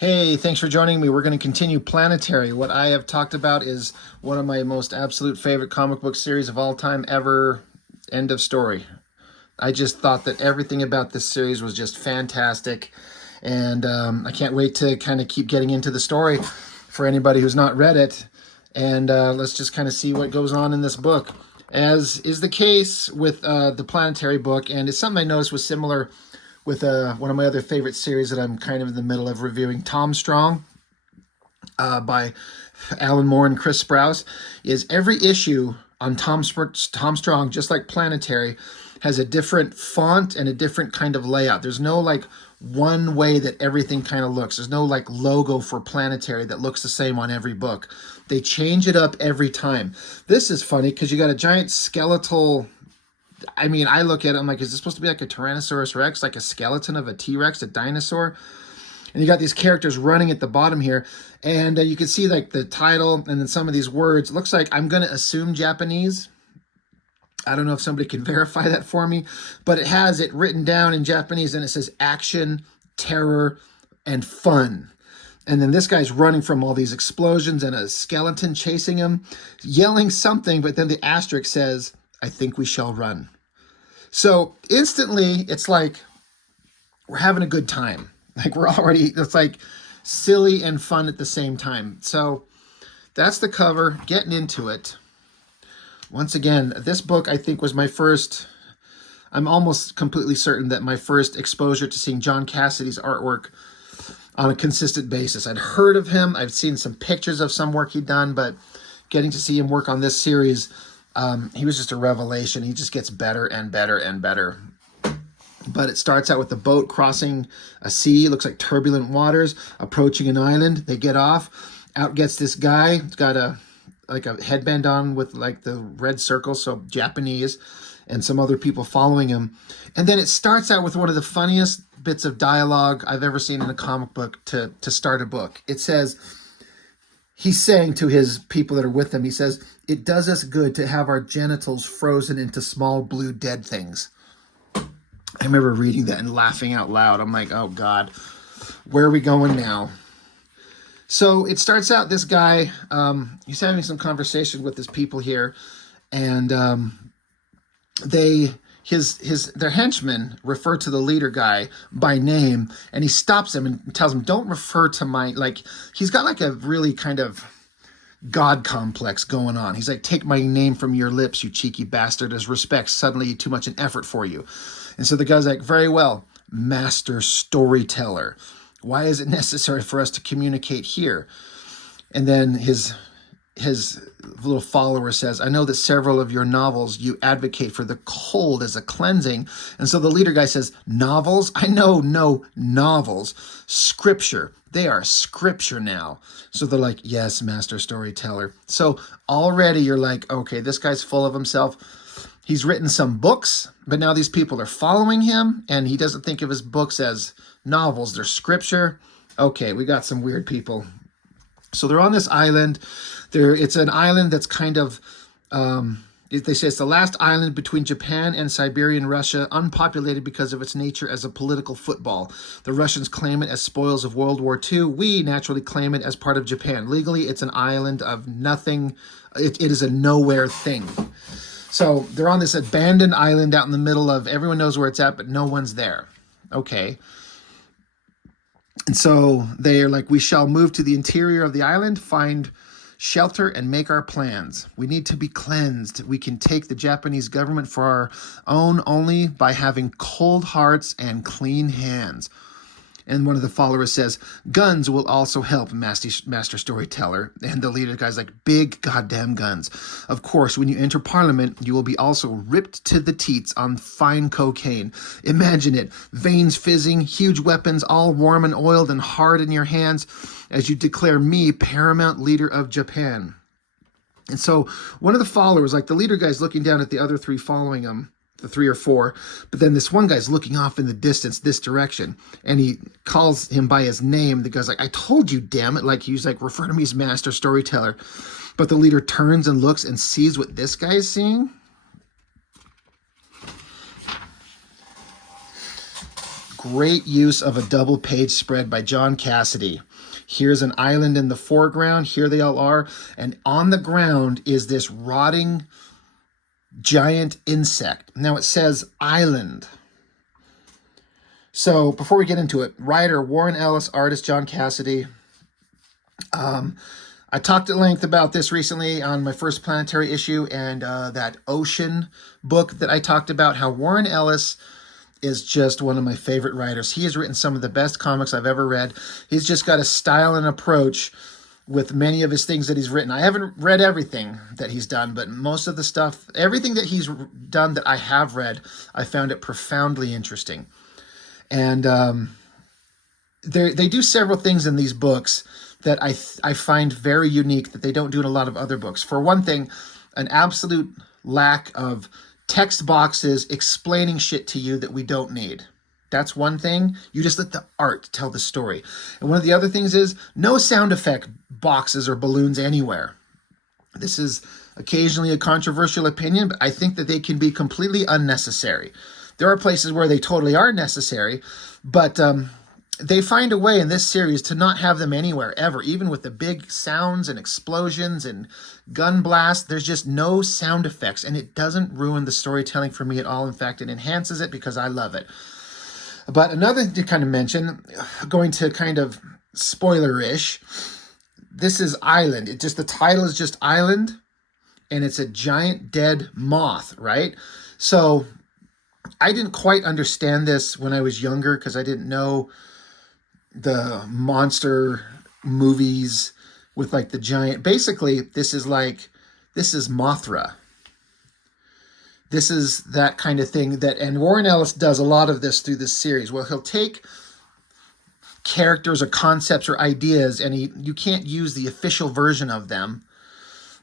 Hey, thanks for joining me. We're going to continue Planetary. What I have talked about is one of my most absolute favorite comic book series of all time ever. End of story. I just thought that everything about this series was just fantastic. And I can't wait to kind of keep getting into the story for anybody who's not read it. And let's just kind of see what goes on in this book. As is the case with the Planetary book, and it's something I noticed was similar with one of my other favorite series that I'm kind of in the middle of reviewing, Tom Strong, by Alan Moore and Chris Sprouse, is every issue on Tom Strong, just like Planetary, has a different font and a different kind of layout. There's no like one way that everything kind of looks. There's no like logo for Planetary that looks the same on every book. They change it up every time. This is funny because you got a giant skeletal. I mean, I look at it, I'm like, is this supposed to be like a Tyrannosaurus Rex, like a skeleton of a T-Rex, a dinosaur? And you got these characters running at the bottom here, and you can see like the title and then some of these words. It looks like, I'm going to assume Japanese. I don't know if somebody can verify that for me, but it has it written down in Japanese, and it says action, terror, and fun. And then this guy's running from all these explosions and a skeleton chasing him, yelling something, but then the asterisk says, I think we shall run. So instantly, it's like we're having a good time. Like it's like silly and fun at the same time. So that's the cover, getting into it. Once again, this book I think was my first, I'm almost completely certain that my first exposure to seeing John Cassidy's artwork on a consistent basis. I'd heard of him, I've seen some pictures of some work he'd done, but getting to see him work on this series, he was just a revelation. He just gets better and better and better. But it starts out with the boat crossing a sea. It looks like turbulent waters, approaching an island. They get off. Out gets this guy. He's got a headband on with like the red circle, so Japanese, and some other people following him. And then it starts out with one of the funniest bits of dialogue I've ever seen in a comic book to start a book. It says, he's saying to his people that are with him, he says, it does us good to have our genitals frozen into small blue dead things. I remember reading that and laughing out loud. I'm like, oh God, where are we going now? So it starts out, this guy, he's having some conversation with his people here, and their henchmen refer to the leader guy by name, and he stops him and tells him, don't refer to my, like, he's got like a really kind of God complex going on. He's like, take my name from your lips, you cheeky bastard, as respect suddenly too much an effort for you. And so the guy's like, very well, master storyteller. Why is it necessary for us to communicate here? And then his little follower says, I know that several of your novels, you advocate for the cold as a cleansing. And so the leader guy says, novels? I know no novels. Scripture. They are scripture now. So they're like, yes, master storyteller. So already you're like, okay, this guy's full of himself. He's written some books, but now these people are following him, and he doesn't think of his books as novels. They're scripture. Okay, we got some weird people. So they're on this island. It's an island that's kind of, they say it's the last island between Japan and Siberian Russia, unpopulated because of its nature as a political football. The Russians claim it as spoils of World War II. We naturally claim it as part of Japan. Legally, it's an island of nothing. It is a nowhere thing. So they're on this abandoned island out in the middle of, everyone knows where it's at, but no one's there. Okay. And so they're like, we shall move to the interior of the island, find shelter, and make our plans. We need to be cleansed. We can take the Japanese government for our own only by having cold hearts and clean hands. And one of the followers says, guns will also help, master storyteller. And the leader guy's like, big goddamn guns. Of course, when you enter Parliament, you will be also ripped to the teats on fine cocaine. Imagine it, veins fizzing, huge weapons, all warm and oiled and hard in your hands, as you declare me paramount leader of Japan. And so one of the followers, like the leader guy's looking down at the other three following him, the 3 or 4, but then this one guy's looking off in the distance this direction, and he calls him by his name. The guy's like, I told you, damn it. Like, he's like, refer to me as master storyteller. But the leader turns and looks and sees what this guy is seeing. great use of a double page spread by John Cassidy. Here's an island in the foreground. Here they all are. And on the ground is this rotting giant insect. Now it says island. So before we get into it, writer Warren Ellis, artist John Cassidy. I talked at length about this recently on my first Planetary issue, and that Ocean book that I talked about, how Warren Ellis is just one of my favorite writers. He has written some of the best comics I've ever read. He's just got a style and approach with many of his things that he's written. I haven't read everything that he's done, but most of the stuff, everything that he's done that I have read, I found it profoundly interesting. And they do several things in these books that I find very unique that they don't do in a lot of other books. For one thing, an absolute lack of text boxes explaining shit to you that we don't need. That's one thing. You just let the art tell the story. And one of the other things is no sound effect boxes or balloons anywhere. This is occasionally a controversial opinion, but I think that they can be completely unnecessary. There are places where they totally are necessary, but they find a way in this series to not have them anywhere, ever. Even with the big sounds and explosions and gun blasts, there's just no sound effects, and it doesn't ruin the storytelling for me at all. In fact, it enhances it because I love it. But another thing to kind of mention, going to kind of spoiler-ish, this is Island. The title is just Island, and it's a giant dead moth, right? So I didn't quite understand this when I was younger because I didn't know the monster movies with like the giant. Basically, this is Mothra. This is that kind of thing and Warren Ellis does a lot of this through this series. Well, he'll take characters or concepts or ideas, and you can't use the official version of them,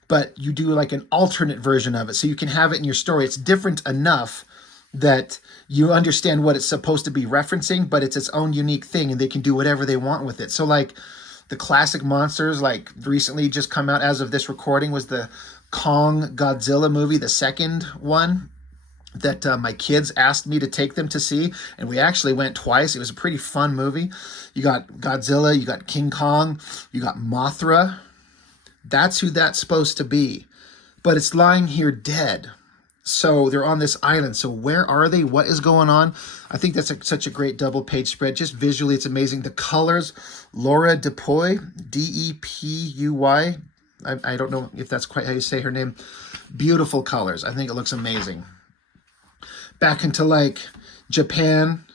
but you do like an alternate version of it, so you can have it in your story. It's different enough that you understand what it's supposed to be referencing, but it's its own unique thing, and they can do whatever they want with it. So like the classic monsters, like recently just come out as of this recording, was the Kong Godzilla movie, the second one that my kids asked me to take them to see, and we actually went twice. It was a pretty fun movie. You got Godzilla, you got King Kong, you got Mothra. That's who that's supposed to be, but it's lying here dead. So they're on this island. So where are they? What is going on? I think that's such a great double page spread. Just visually, it's amazing. The colors, Laura Dupuy, Depuy. I don't know if that's quite how you say her name. Beautiful colors. I think it looks amazing. Back into like Japan,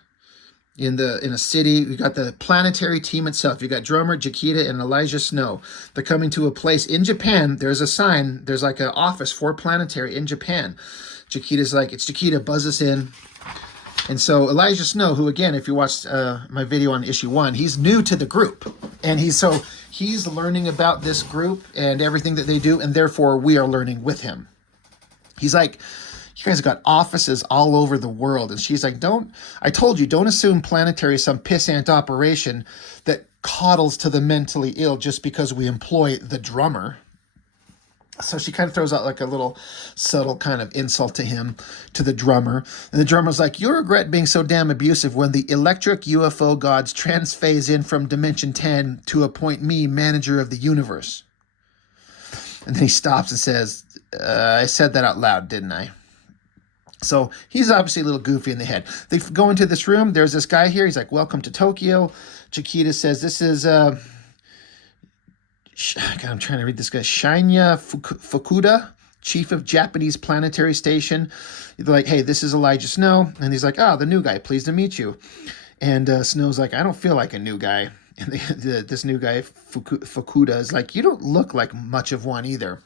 in a city, we got the Planetary team itself. You got drummer Chiquita and Elijah Snow. They're coming to a place in Japan. There's a sign. There's like an office for Planetary in Japan. Chiquita's like, it's Chiquita, buzz us in. And so Elijah Snow, who again, if you watched my video on issue 1, he's new to the group, and he's learning about this group and everything that they do, and therefore we are learning with him. He's like, you guys got offices all over the world. And she's like, I told you, don't assume Planetary is some pissant operation that coddles to the mentally ill just because we employ the drummer. So she kind of throws out like a little subtle kind of insult to the drummer. And the drummer's like, you'll regret being so damn abusive when the electric UFO gods transphase in from Dimension 10 to appoint me manager of the universe. And then he stops and says, I said that out loud, didn't I? So he's obviously a little goofy in the head. They go into this room. There's this guy here. He's like, welcome to Tokyo. Chiquita says, this is, God, I'm trying to read this guy. Shinya Fukuda, chief of Japanese Planetary Station. They're like, hey, this is Elijah Snow. And he's like, the new guy. Pleased to meet you. And Snow's like, I don't feel like a new guy. And this new guy, Fukuda, is like, you don't look like much of one either.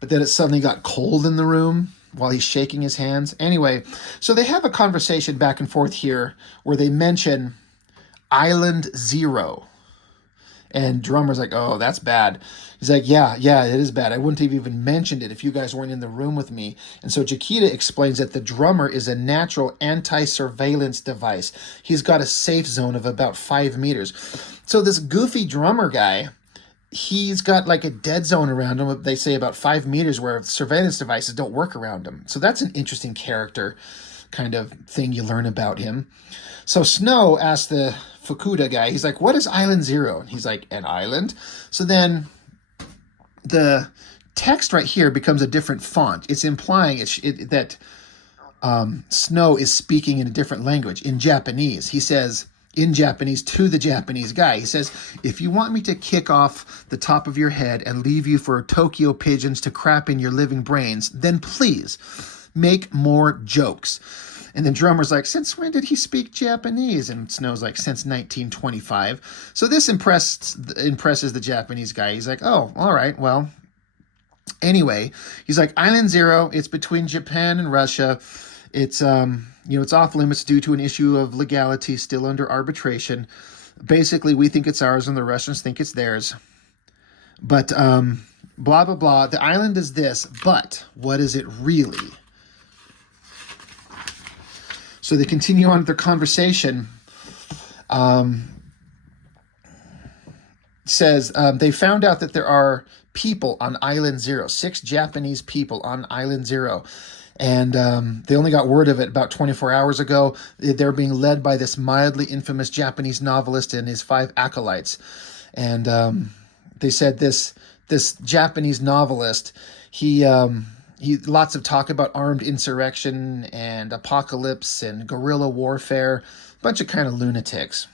But then it suddenly got cold in the room while he's shaking his hands. Anyway, so they have a conversation back and forth here where they mention Island Zero. And drummer's like, oh, that's bad. He's like, yeah, it is bad. I wouldn't have even mentioned it if you guys weren't in the room with me. And so Chiquita explains that the drummer is a natural anti-surveillance device. He's got a safe zone of about 5 meters. So this goofy drummer guy, he's got like a dead zone around him, they say about 5 meters, where surveillance devices don't work around him. So that's an interesting character kind of thing you learn about him. So Snow asked the Fukuda guy, he's like, what is Island Zero? And he's like, an island? So then the text right here becomes a different font. It's implying that Snow is speaking in a different language, in Japanese. He says, in Japanese, to the Japanese guy, he says, if you want me to kick off the top of your head and leave you for Tokyo pigeons to crap in your living brains, then please make more jokes. And then Drummer's like, since when did he speak Japanese? And Snow's like, since 1925. So this impresses the Japanese guy. He's like, oh, all right, well. Anyway, he's like, Island Zero, it's between Japan and Russia. It's, it's off limits due to an issue of legality still under arbitration. Basically, we think it's ours and the Russians think it's theirs. But, blah, blah, blah. The island is this, but what is it really? So they continue on their conversation. Says they found out that there are people on Island Zero, 6 Japanese people on Island Zero. And they only got word of it about 24 hours ago. They're being led by this mildly infamous Japanese novelist and his 5 acolytes. And they said this Japanese novelist, he lots of talk about armed insurrection and apocalypse and guerrilla warfare, a bunch of kind of lunatics.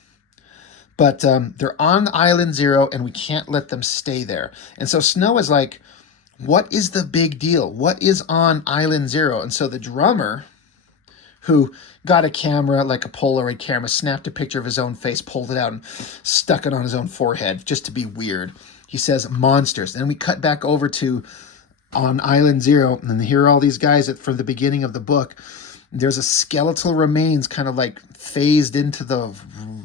But they're on Island Zero, and we can't let them stay there. And so Snow is like, what is the big deal? What is on Island Zero? And so the drummer, who got a camera, like a Polaroid camera, snapped a picture of his own face, pulled it out, and stuck it on his own forehead, just to be weird. He says, monsters. And then we cut back over to on Island Zero, and here are all these guys that from the beginning of the book. There's a skeletal remains kind of like phased into the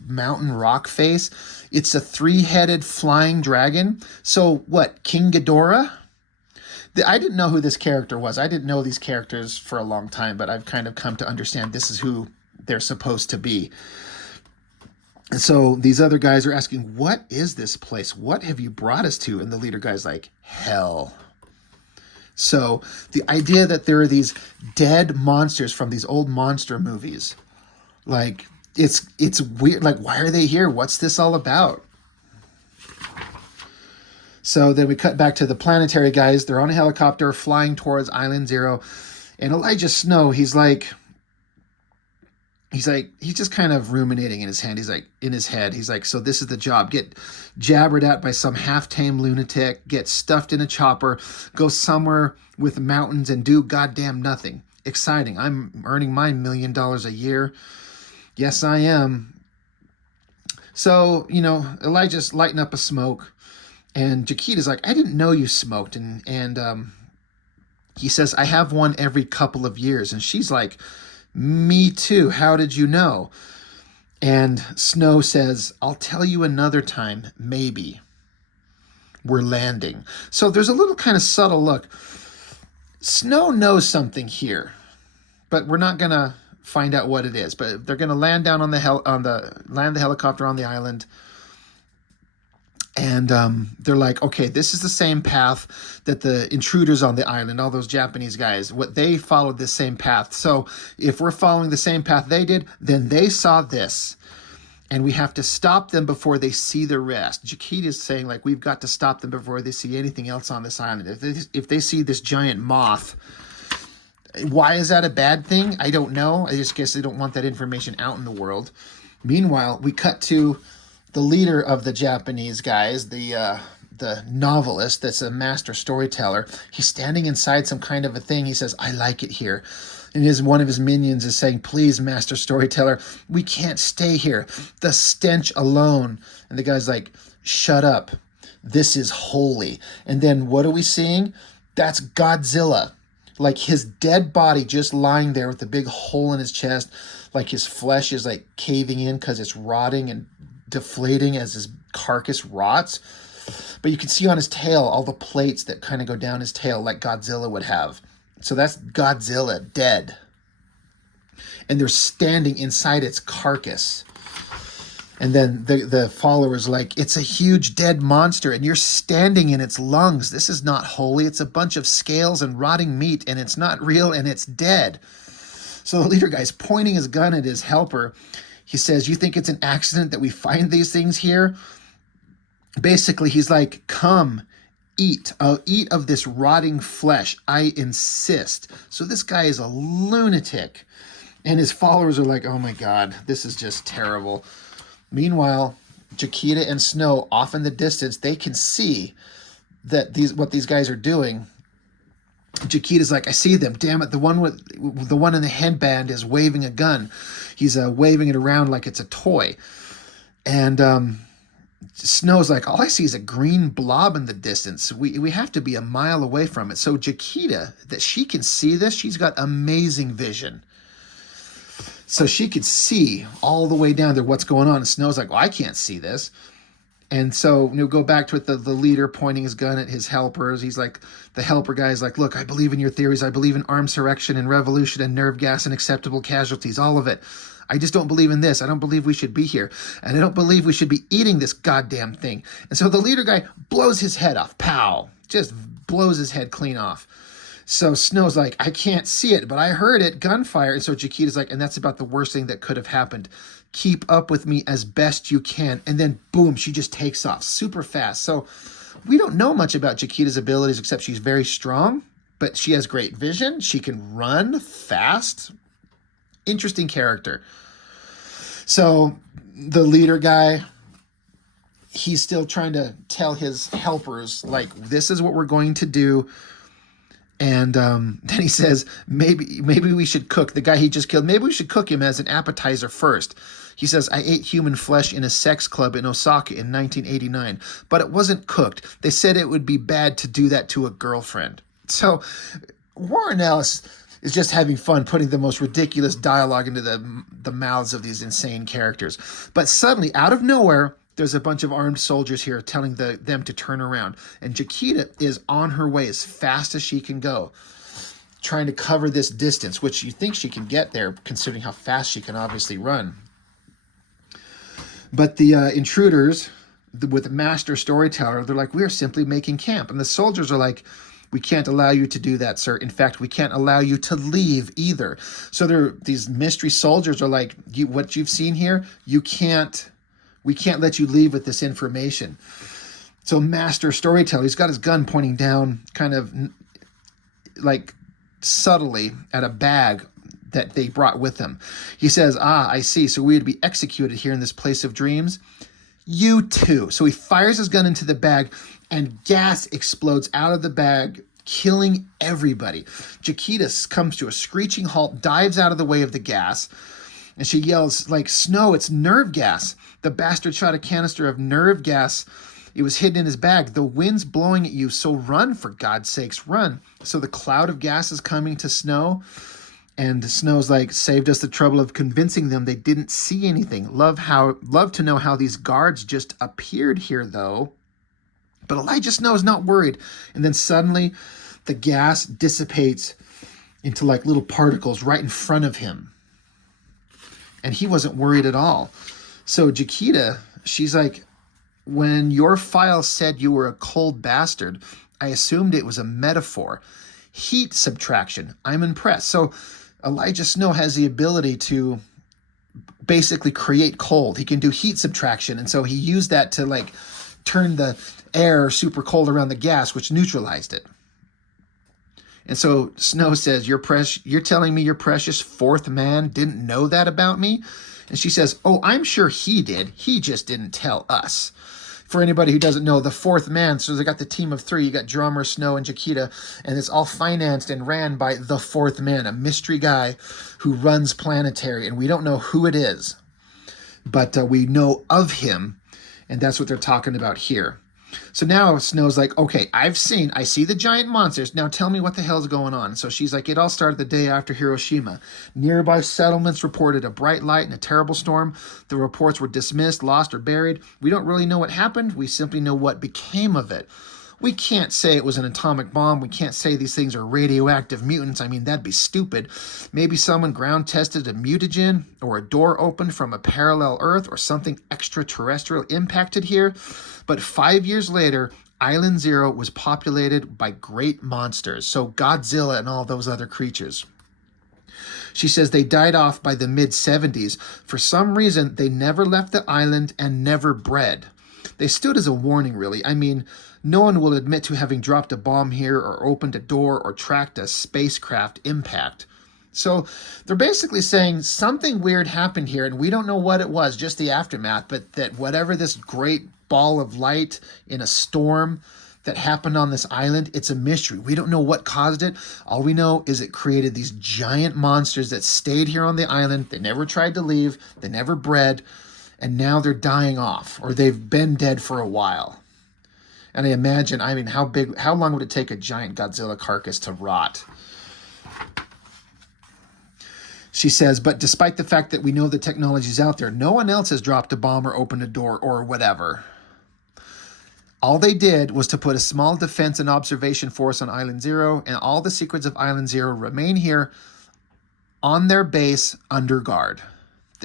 mountain rock face. It's a 3-headed flying dragon. So what, King Ghidorah? I didn't know who this character was. I didn't know these characters for a long time, but I've kind of come to understand this is who they're supposed to be. And so these other guys are asking, what is this place? What have you brought us to? And the leader guy's like, hell. So the idea that there are these dead monsters from these old monster movies, like it's weird. Like, why are they here? What's this all about? So then we cut back to the Planetary guys. They're on a helicopter flying towards Island Zero. And Elijah Snow, he's just kind of ruminating in his head. He's like, so this is the job. Get jabbered at by some half-tame lunatic, get stuffed in a chopper, go somewhere with mountains and do goddamn nothing. Exciting. I'm earning my $1 million a year. Yes, I am. So, Elijah's lighting up a smoke. And Jaquita's like, I didn't know you smoked. And he says, I have one every couple of years. And she's like, me too. How did you know? And Snow says, I'll tell you another time, maybe. We're landing. So there's a little kind of subtle look. Snow knows something here, but we're not going to find out what it is. But they're going to land down land the helicopter on the island. And they're like, okay, this is the same path that the intruders on the island, all those Japanese guys, what they followed this same path. So if we're following the same path they did, then they saw this. And we have to stop them before they see the rest. Jaquita is saying, like, we've got to stop them before they see anything else on this island. If they see this giant moth, why is that a bad thing? I don't know. I just guess they don't want that information out in the world. Meanwhile, we cut to the leader of the Japanese guys, the novelist that's a master storyteller. He's standing inside some kind of a thing. He says, I like it here. And one of his minions is saying, please, master storyteller, we can't stay here. The stench alone. And the guy's like, shut up. This is holy. And then what are we seeing? That's Godzilla. Like his dead body just lying there with the big hole in his chest. Like his flesh is like caving in because it's rotting and deflating as his carcass rots. But you can see on his tail all the plates that kind of go down his tail like Godzilla would have. So that's Godzilla dead. And they're standing inside its carcass. And then the follower's like, it's a huge dead monster and you're standing in its lungs. This is not holy. It's a bunch of scales and rotting meat and it's not real and it's dead. So the leader guy's pointing his gun at his helper. He says, "You think it's an accident that we find these things here?" Basically, he's like, "Come, eat. I'll eat of this rotting flesh. I insist." So this guy is a lunatic. And his followers are like, "Oh my God, this is just terrible." Meanwhile, Jaquita and Snow off in the distance, they can see that what these guys are doing. Jaquita's like, "I see them. Damn it! The one in the headband is waving a gun. He's waving it around like it's a toy." And Snow's like, "All I see is a green blob in the distance. We have to be a mile away from it." So Jaquita, that she can see this, she's got amazing vision. So she could see all the way down there what's going on. And Snow's like, "Well, I can't see this." And so go back to it, the leader pointing his gun at his helpers. He's like, the helper guy's like, "Look, I believe in your theories. I believe in armed insurrection and revolution and nerve gas and acceptable casualties, all of it. I just don't believe in this. I don't believe we should be here. And I don't believe we should be eating this goddamn thing." And so the leader guy blows his head off. Pow! Just blows his head clean off. So Snow's like, "I can't see it, but I heard it, gunfire." And so Jaquita's like, "And that's about the worst thing that could have happened. Keep up with me as best you can." And then boom, she just takes off super fast. So we don't know much about Jaquita's abilities except she's very strong, but she has great vision. She can run fast. Interesting character. So the leader guy, he's still trying to tell his helpers, like, "This is what we're going to do." And then he says, maybe we should cook the guy he just killed. Maybe we should cook him as an appetizer first. He says, "I ate human flesh in a sex club in Osaka in 1989, but it wasn't cooked. They said it would be bad to do that to a girlfriend." So Warren Ellis is just having fun putting the most ridiculous dialogue into the mouths of these insane characters. But suddenly, out of nowhere, there's a bunch of armed soldiers here telling them to turn around. And Jaquita is on her way as fast as she can go, trying to cover this distance, which you think she can get there, considering how fast she can obviously run. But the intruders, with the master storyteller, they're like, "We are simply making camp." And the soldiers are like, "We can't allow you to do that, sir. In fact, we can't allow you to leave either." So these mystery soldiers are like, "What you've seen here, we can't let you leave with this information." So master storyteller, he's got his gun pointing down kind of like subtly at a bag that they brought with them. He says, "Ah, I see. So we would be executed here in this place of dreams. You too." So he fires his gun into the bag and gas explodes out of the bag, killing everybody. Jaquita comes to a screeching halt, dives out of the way of the gas, and she yells, like, "Snow, it's nerve gas. The bastard shot a canister of nerve gas. It was hidden in his bag. The wind's blowing at you, so run, for God's sakes, run." So the cloud of gas is coming to Snow, and Snow's like, "Saved us the trouble of convincing them they didn't see anything. Love to know how these guards just appeared here, though." But Elijah Snow is not worried. And then suddenly the gas dissipates into like little particles right in front of him. And he wasn't worried at all. So Jaquita, she's like, "When your file said you were a cold bastard, I assumed it was a metaphor. Heat subtraction. I'm impressed." So Elijah Snow has the ability to basically create cold. He can do heat subtraction. And so he used that to like turn the air super cold around the gas, which neutralized it. And so Snow says, you're telling me your precious fourth man didn't know that about me?" And she says, "Oh, I'm sure he did. He just didn't tell us." For anybody who doesn't know, the fourth man, so they got the team of three. You got Drummer, Snow, and Jaquita, and it's all financed and ran by the fourth man, a mystery guy who runs Planetary, and we don't know who it is, but we know of him, and that's what they're talking about here. So now Snow's like, "Okay, I see the giant monsters. Now tell me what the hell's going on." So she's like, "It all started the day after Hiroshima. Nearby settlements reported a bright light and a terrible storm. The reports were dismissed, lost, or buried. We don't really know what happened. We simply know what became of it. We can't say it was an atomic bomb. We can't say these things are radioactive mutants. I mean, that'd be stupid. Maybe someone ground tested a mutagen, or a door opened from a parallel Earth, or something extraterrestrial impacted here. But 5 years later, Island Zero was populated by great monsters. So Godzilla and all those other creatures." She says they died off by the mid-70s. For some reason, they never left the island and never bred. They stood as a warning, really. I mean, no one will admit to having dropped a bomb here or opened a door or tracked a spacecraft impact. So they're basically saying something weird happened here, and we don't know what it was, just the aftermath, but that whatever this great ball of light in a storm that happened on this island, it's a mystery. We don't know what caused it. All we know is it created these giant monsters that stayed here on the island. They never tried to leave. They never bred. And now they're dying off, or they've been dead for a while. And I imagine, I mean, how long would it take a giant Godzilla carcass to rot? She says, but despite the fact that we know the technology's out there, no one else has dropped a bomb or opened a door or whatever. All they did was to put a small defense and observation force on Island Zero, and all the secrets of Island Zero remain here on their base under guard.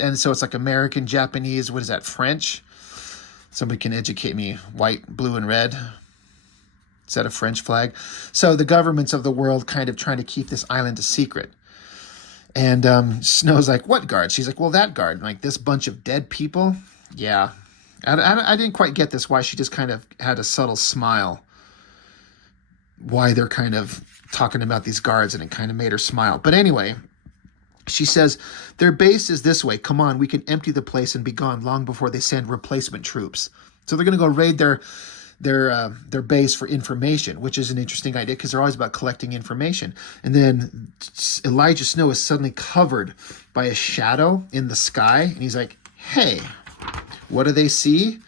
And so it's like American, Japanese, what is that, French? Somebody can educate me. White, blue, and red. Is that a French flag? So the governments of the world kind of trying to keep this island a secret. And Snow's like, what guard? She's like, well, that guard. Like, this bunch of dead people? Yeah. I didn't quite get this, why she just kind of had a subtle smile. Why they're kind of talking about these guards, and it kind of made her smile. But anyway, she says, their base is this way. Come on, we can empty the place and be gone long before they send replacement troops. So they're going to go raid their base for information, which is an interesting idea because they're always about collecting information. And then Elijah Snow is suddenly covered by a shadow in the sky, and he's like, hey, what do they see?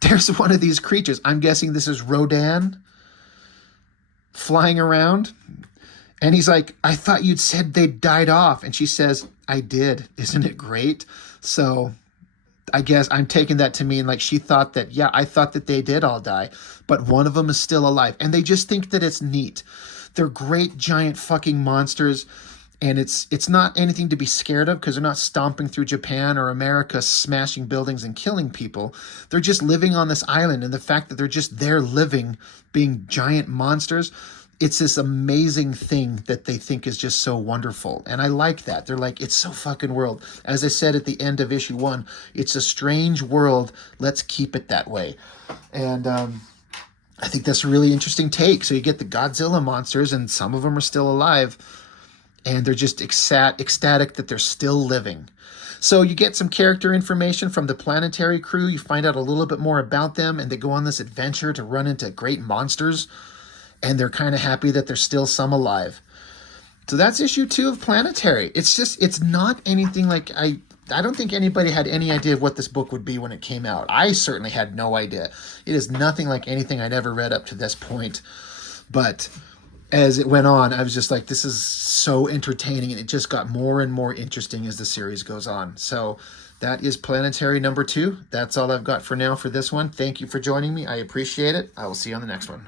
There's one of these creatures. I'm guessing this is Rodan flying around. And he's like, I thought you'd said they died off. And she says, I did. Isn't it great? So I guess I'm taking that to mean like she thought that, yeah, I thought that they did all die, but one of them is still alive. And they just think that it's neat. They're great giant fucking monsters. And it's not anything to be scared of because they're not stomping through Japan or America, smashing buildings and killing people. They're just living on this island. And the fact that they're just there living, being giant monsters, it's this amazing thing that they think is just so wonderful. And I like that. They're like, it's so fucking world. As I said at the end of issue 1, it's a strange world. Let's keep it that way. And I think that's a really interesting take. So you get the Godzilla monsters, and some of them are still alive. And they're just ecstatic that they're still living. So you get some character information from the Planetary crew. You find out a little bit more about them, and they go on this adventure to run into great monsters. And they're kind of happy that there's still some alive. So that's issue 2 of Planetary. It's not anything like, I don't think anybody had any idea of what this book would be when it came out. I certainly had no idea. It is nothing like anything I'd ever read up to this point. But as it went on, I was just like, this is so entertaining, and it just got more and more interesting as the series goes on. So that is Planetary number 2. That's all I've got for now for this one. Thank you for joining me. I appreciate it. I will see you on the next one.